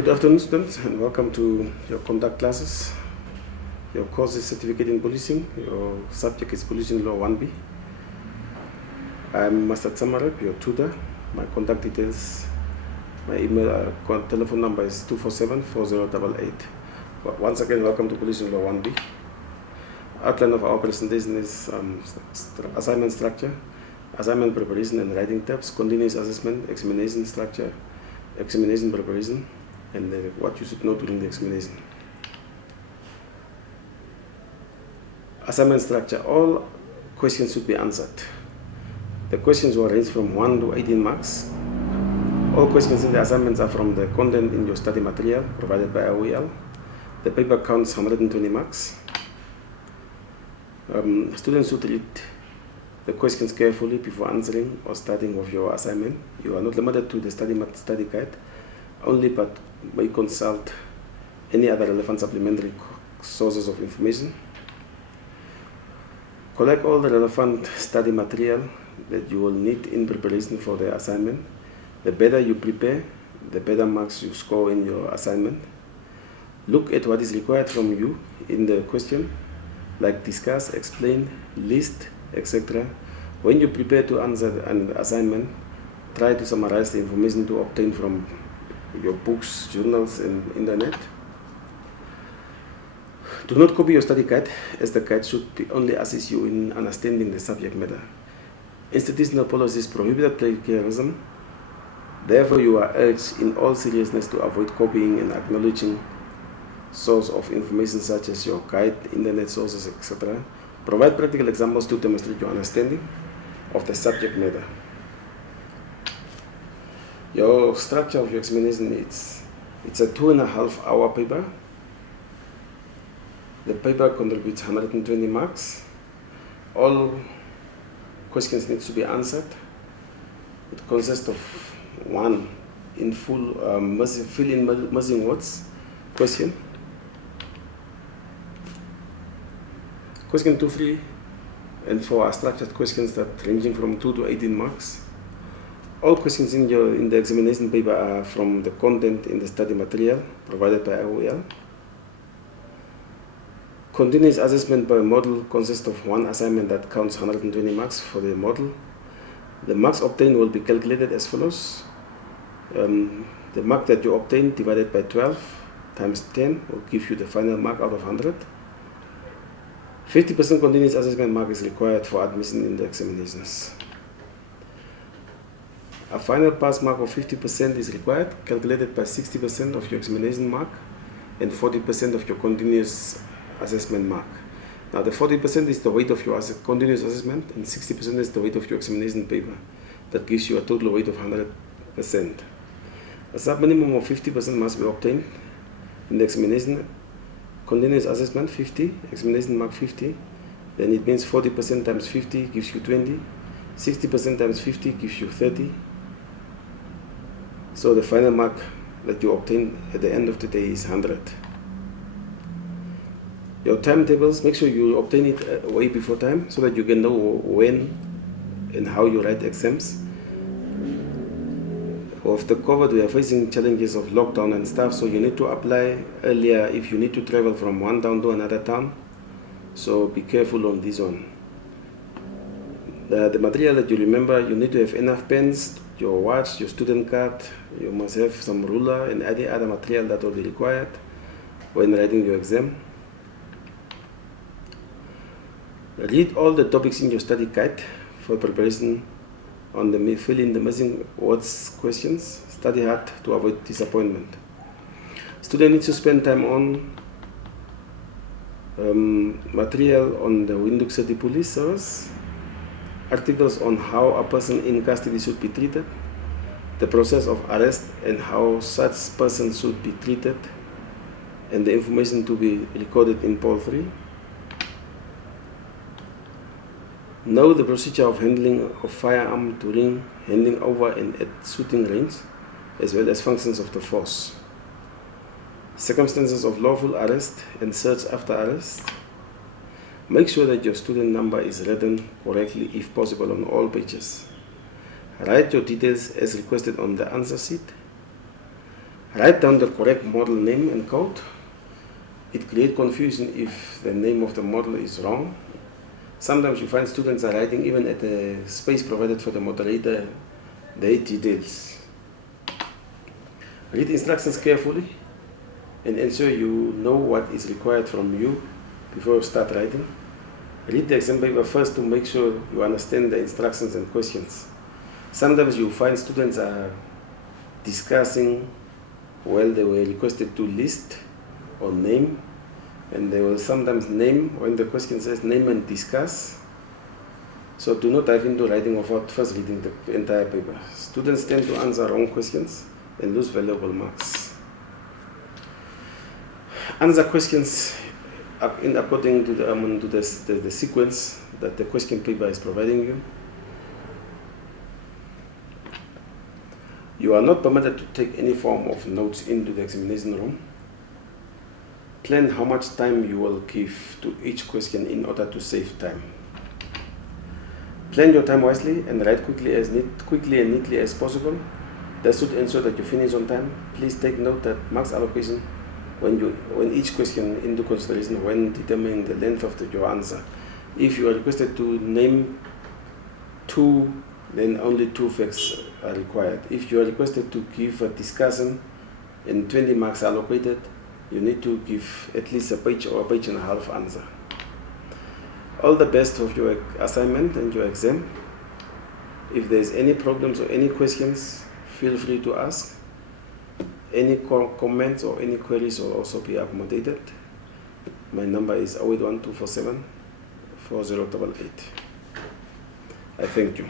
Good afternoon, students, and welcome to your conduct classes. Your course is Certificate in Policing. Your subject is Policing Law 1B. I'm Master Tsamarep, your tutor. My contact details, my email, telephone number is 247-4088. Once again, welcome to Policing Law 1B. Outline of our presentation is assignment structure, assignment preparation and writing tabs, continuous assessment, examination structure, examination preparation, and what you should know during the examination. Assignment structure. All questions should be answered. The questions will range from 1 to 18 marks. All questions in the assignments are from the content in your study material provided by OEL. The paper counts 120 marks. Students should read the questions carefully before answering or starting with your assignment. You are not limited to the study guide only, but may consult any other relevant supplementary sources of information. Collect all the relevant study material that you will need in preparation for the assignment. The better you prepare, the better marks you score in your assignment. Look at what is required from you in the question, like discuss, explain, list, etc. When you prepare to answer an assignment, try to summarize the information to obtain from your books, journals, and internet. Do not copy your study guide, as the guide should only assist you in understanding the subject matter. Institutional policies prohibit plagiarism. Therefore, you are urged in all seriousness to avoid copying and acknowledging source of information such as your guide, internet sources, etc. Provide practical examples to demonstrate your understanding of the subject matter. Your structure of your examination it's a 2.5 hour paper. The paper contributes 120 marks. All questions need to be answered. It consists of one in full fill in missing words question. Question 2, 3, and 4 are structured questions that ranging from 2 to 18 marks. All questions in the examination paper are from the content in the study material provided by OEL. Continuous assessment by model consists of one assignment that counts 120 marks for the model. The marks obtained will be calculated as follows. The mark that you obtain divided by 12 times 10 will give you the final mark out of 100. 50% continuous assessment mark is required for admission in the examinations. A final pass mark of 50% is required, calculated by 60% of your examination mark and 40% of your continuous assessment mark. Now the 40% is the weight of your continuous assessment and 60% is the weight of your examination paper. That gives you a total weight of 100%. A sub-minimum of 50% must be obtained in the examination. Continuous assessment 50, examination mark 50, then it means 40% times 50 gives you 20, 60% times 50 gives you 30. So the final mark that you obtain at the end of the day is 100. Your timetables, make sure you obtain it way before time so that you can know when and how you write exams. Of the COVID, we are facing challenges of lockdown and stuff, so you need to apply earlier if you need to travel from one town to another town. So be careful on this one. The material that you remember, you need to have enough pens, your watch, your student card. You must have some ruler and any other material that will be required when writing your exam. Read all the topics in your study guide for preparation on the fill in the missing words questions. Study hard to avoid disappointment. Student needs to spend time on material on the Windhoek City Police Service, articles on how a person in custody should be treated, the process of arrest and how such person should be treated, and the information to be recorded in Polc 3. Know the procedure of handling of firearm during handing over and at shooting range, as well as functions of the force. Circumstances of lawful arrest and search after arrest. Make sure that your student number is written correctly if possible on all pages. Write your details as requested on the answer sheet. Write down the correct model name and code. It creates confusion if the name of the model is wrong. Sometimes you find students are writing even at the space provided for the moderator their details. Read instructions carefully and ensure you know what is required from you before you start writing. Read the exam paper first to make sure you understand the instructions and questions. Sometimes you find students are discussing while they were requested to list or name, and they will sometimes name when the question says name and discuss. So do not dive into writing without first reading the entire paper. Students tend to answer wrong questions and lose valuable marks. Answer questions according to the sequence that the question paper is providing you. You are not permitted to take any form of notes into the examination room. Plan how much time you will give to each question in order to save time. Plan your time wisely and write quickly and neatly as possible. That should ensure that you finish on time. Please take note that marks allocation when each question into consideration when determining the length of your answer. If you are requested to name 2, then only 2 facts are required. If you are requested to give a discussion and 20 marks are allocated, you need to give at least a page or a page and a half answer. All the best of your assignment and your exam. If there is any problems or any questions, feel free to ask. Any comments or any queries will also be accommodated. My number is 081247 4088. I thank you.